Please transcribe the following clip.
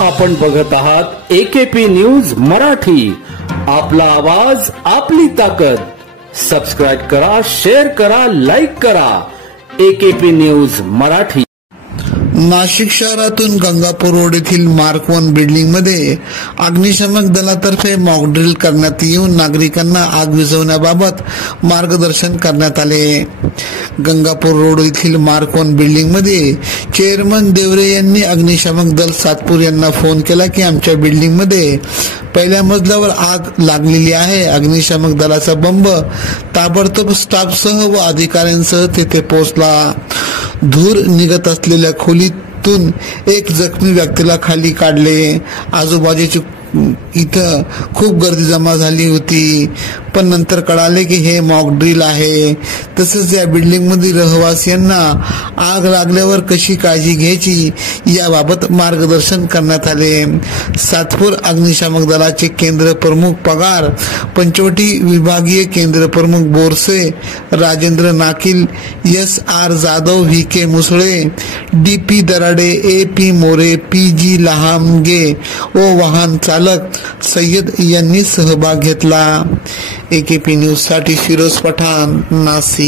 आपण बघत आहात AKP न्यूज मराठी। आपला आवाज आपली ताकद। सबस्क्राइब करा, शेअर करा, लाईक करा। AKP news Marathi. नाशिक शहरातून गंगापूर रोड येथील मार्क 1 बिल्डिंग मध्ये अग्निशमन दलातर्फे मॉक ड्रिल करण्यात येऊन नागरिकांना आग विझवण्याबाबत मार्गदर्शन करण्यात आले। गंगापूर रोड येथील मार्क 1 बिल्डिंग मध्ये चेअरमन देवरे यांनी अग्निशमन दल सातपूर यांना फोन केला की आमच्या बिल्डिंग मध्ये पहिल्या मजल्यावर आग लागलेली आहे। अग्निशमन दलाचा बंब ताबडतोब स्टाफसह व अधिकाऱ्यांसह तेथे पोहोचला। धूर निघत असलेल्या खोलीतून एक जखमी व्यक्तीला खाली काढले। आजूबाजूची इथं खूप गर्दी जमा झाली होती, पण नंतर कळाले की हे मॉक ड्रिल आहे। तसेच या बिल्डिंग मधील रहिवासियांना आग लागल्यावर कशी काळजी घ्यायची याबाबत मार्गदर्शन करण्यात आले। सातपूर अग्निशामक दलाचे केंद्र प्रमुख पगार, पंचवटी विभागीय केंद्र प्रमुख Borse, Rajendra नाकील, SR Jadhav, VK Musale, DP Darade, AP More, PG Lahamge व वाहन चालक सय्यद यांनी सहभाग घेतला। AKP न्यूज साठी फिरोज पठाण, नाशिक।